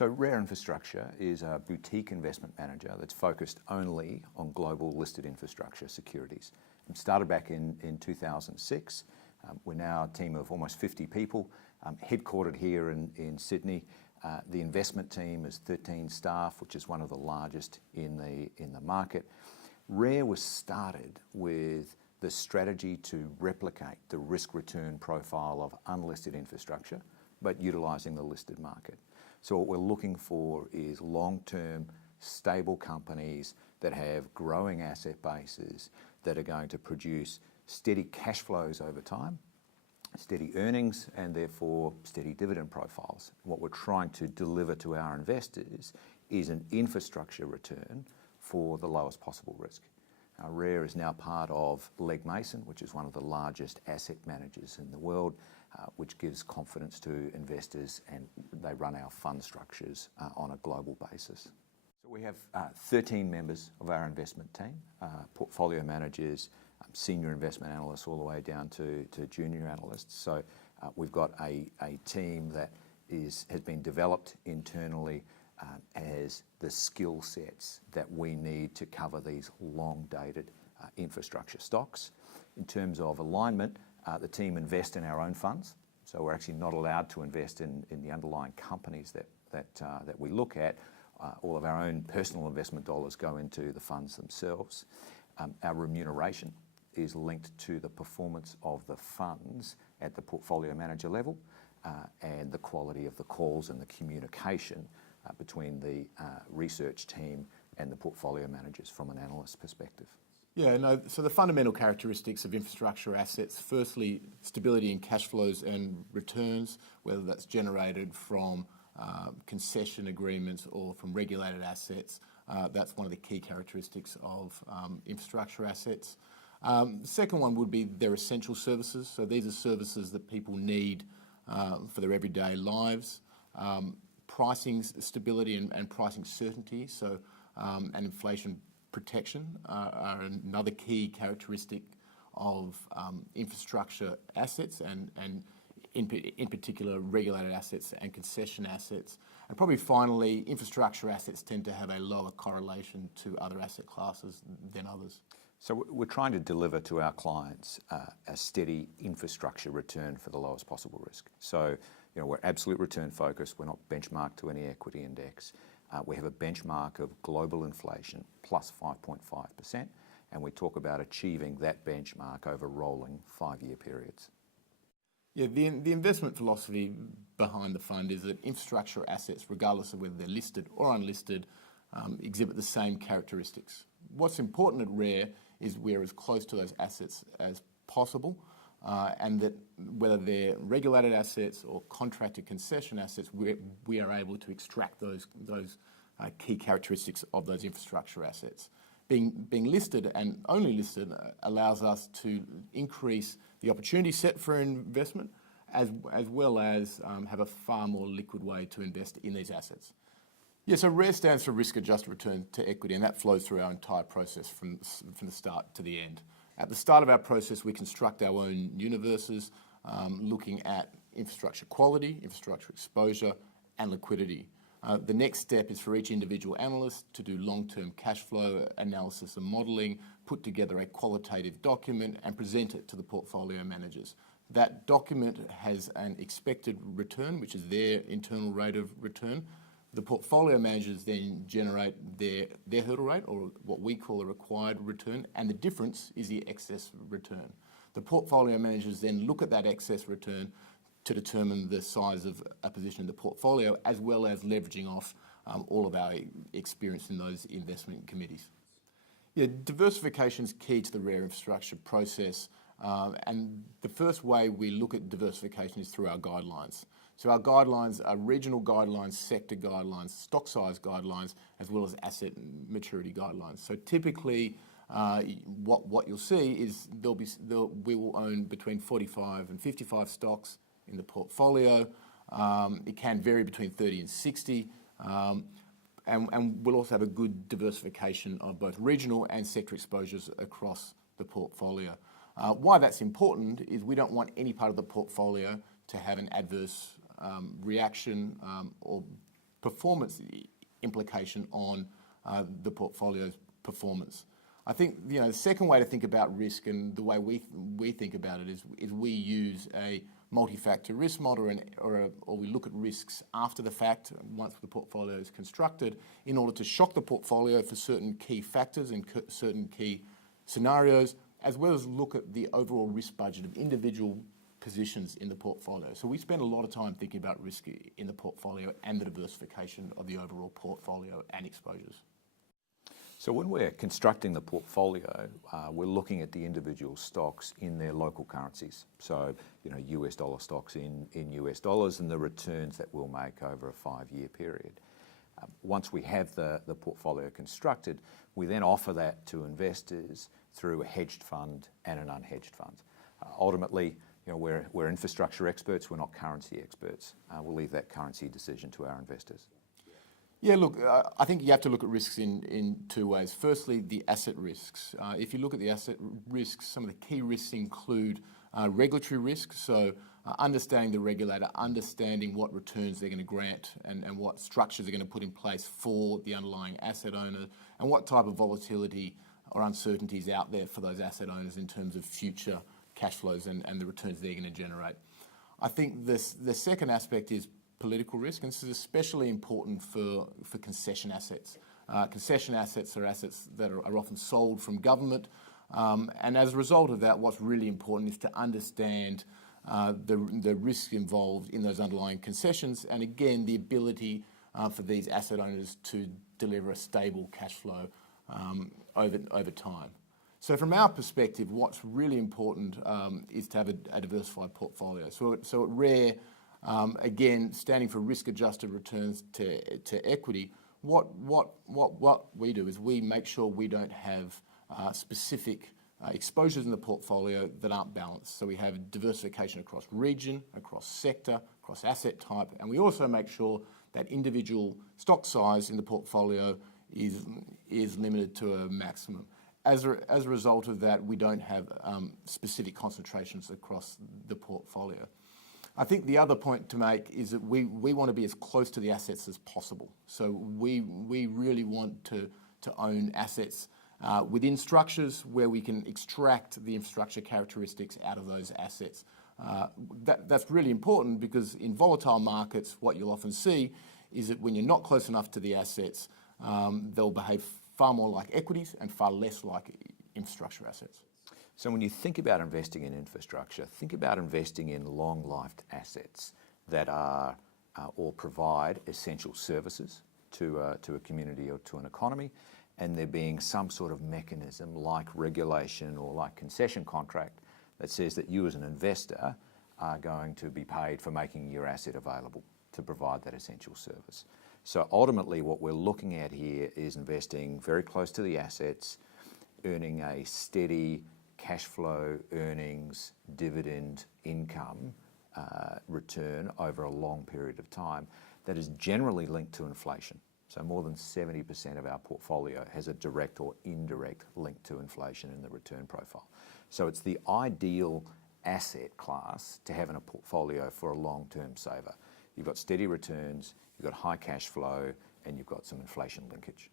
So Rare Infrastructure is a boutique investment manager that's focused only on global listed infrastructure securities. It started back in 2006. We're now a team of almost 50 people, headquartered here in Sydney. The investment team is 13 staff, which is one of the largest in the market. Rare was started with the strategy to replicate the risk-return profile of unlisted infrastructure, but utilising the listed market. So what we're looking for is long-term, stable companies that have growing asset bases that are going to produce steady cash flows over time, steady earnings, and therefore steady dividend profiles. What we're trying to deliver to our investors is an infrastructure return for the lowest possible risk. Rare is now part of Legg Mason, which is one of the largest asset managers in the world, which gives confidence to investors, and they run our fund structures on a global basis. So we have 13 members of our investment team, portfolio managers, senior investment analysts, all the way down to junior analysts. So we've got a team that has been developed internally as the skill sets that we need to cover these long-dated infrastructure stocks. In terms of alignment, the team invest in our own funds, so we're actually not allowed to invest in the underlying companies that we look at. All of our own personal investment dollars go into the funds themselves. Our remuneration is linked to the performance of the funds at the portfolio manager level, and the quality of the calls and the communication between the research team and the portfolio managers from an analyst perspective. Yeah, no, so the fundamental characteristics of infrastructure assets, firstly, stability in cash flows and returns, whether that's generated from concession agreements or from regulated assets. That's one of the key characteristics of infrastructure assets. The second one would be their essential services. So these are services that people need for their everyday lives. Pricing stability and pricing certainty, so and inflation protection are another key characteristic of infrastructure assets, and in particular regulated assets and concession assets. And probably finally, infrastructure assets tend to have a lower correlation to other asset classes than others. So we're trying to deliver to our clients a steady infrastructure return for the lowest possible risk. So, you know, we're absolute return focused. We're not benchmarked to any equity index. We have a benchmark of global inflation plus 5.5%, and we talk about achieving that benchmark over rolling 5-year periods. Yeah, the investment philosophy behind the fund is that infrastructure assets, regardless of whether they're listed or unlisted, exhibit the same characteristics. What's important at Rare is we're as close to those assets as possible, and that whether they're regulated assets or contracted concession assets, we are able to extract those key characteristics of those infrastructure assets. Being listed and only listed allows us to increase the opportunity set for investment, as well as have a far more liquid way to invest in these assets. Yeah, so RARE stands for risk-adjusted return to equity, and that flows through our entire process from the start to the end. At the start of our process, we construct our own universes, looking at infrastructure quality, infrastructure exposure, and liquidity. The next step is for each individual analyst to do long-term cash flow analysis and modelling, put together a qualitative document, and present it to the portfolio managers. That document has an expected return, which is their internal rate of return. The portfolio managers then generate their hurdle rate, or what we call a required return, and the difference is the excess return. The portfolio managers then look at that excess return to determine the size of a position in the portfolio, as well as leveraging off all of our experience in those investment committees. Yeah, diversification is key to the Rare Infrastructure process, and the first way we look at diversification is through our guidelines. So our guidelines are regional guidelines, sector guidelines, stock size guidelines, as well as asset maturity guidelines. So typically, what you'll see is we will own between 45 and 55 stocks in the portfolio. It can vary between 30 and 60, and we'll also have a good diversification of both regional and sector exposures across the portfolio. Why that's important is we don't want any part of the portfolio to have an adverse reaction or performance implication on the portfolio's performance. I think the second way to think about risk, and the way we think about it, is we use a multi-factor risk model, or we look at risks after the fact, once the portfolio is constructed, in order to shock the portfolio for certain key factors and certain key scenarios, as well as look at the overall risk budget of individual positions in the portfolio. So we spend a lot of time thinking about risk in the portfolio and the diversification of the overall portfolio and exposures. So when we're constructing the portfolio, we're looking at the individual stocks in their local currencies. So, US dollar stocks in US dollars, and the returns that we'll make over a 5-year period. Once we have the portfolio constructed, we then offer that to investors through a hedged fund and an unhedged fund. Ultimately, we're infrastructure experts, we're not currency experts. We'll leave that currency decision to our investors. Yeah, look, I think you have to look at risks in two ways. Firstly, the asset risks. If you look at the asset risks, some of the key risks include regulatory risks, so understanding the regulator, understanding what returns they're going to grant and what structures they're going to put in place for the underlying asset owner, and what type of volatility or uncertainties out there for those asset owners in terms of future cash flows and the returns they're going to generate. I think the second aspect is political risk, and this is especially important for concession assets. Concession assets are assets that are often sold from government, and as a result of that, what's really important is to understand the risk involved in those underlying concessions, and again, the ability for these asset owners to deliver a stable cash flow over time. So from our perspective, what's really important is to have a diversified portfolio. So at RARE, again, standing for risk-adjusted returns to equity, what we do is we make sure we don't have specific exposures in the portfolio that aren't balanced. So we have diversification across region, across sector, across asset type, and we also make sure that individual stock size in the portfolio is limited to a maximum. As a result of that, we don't have specific concentrations across the portfolio. I think the other point to make is that we want to be as close to the assets as possible. So we really want to own assets within structures where we can extract the infrastructure characteristics out of those assets. That's really important because in volatile markets, what you'll often see is that when you're not close enough to the assets, they'll behave far more like equities and far less like infrastructure assets. So when you think about investing in infrastructure, think about investing in long-lived assets that are or provide essential services to a community or to an economy, and there being some sort of mechanism like regulation or like concession contract that says that you as an investor are going to be paid for making your asset available to provide that essential service. So ultimately what we're looking at here is investing very close to the assets, earning a steady cash flow, earnings, dividend, income return over a long period of time that is generally linked to inflation. So more than 70% of our portfolio has a direct or indirect link to inflation in the return profile. So it's the ideal asset class to have in a portfolio for a long-term saver. You've got steady returns, you've got high cash flow, and you've got some inflation linkage.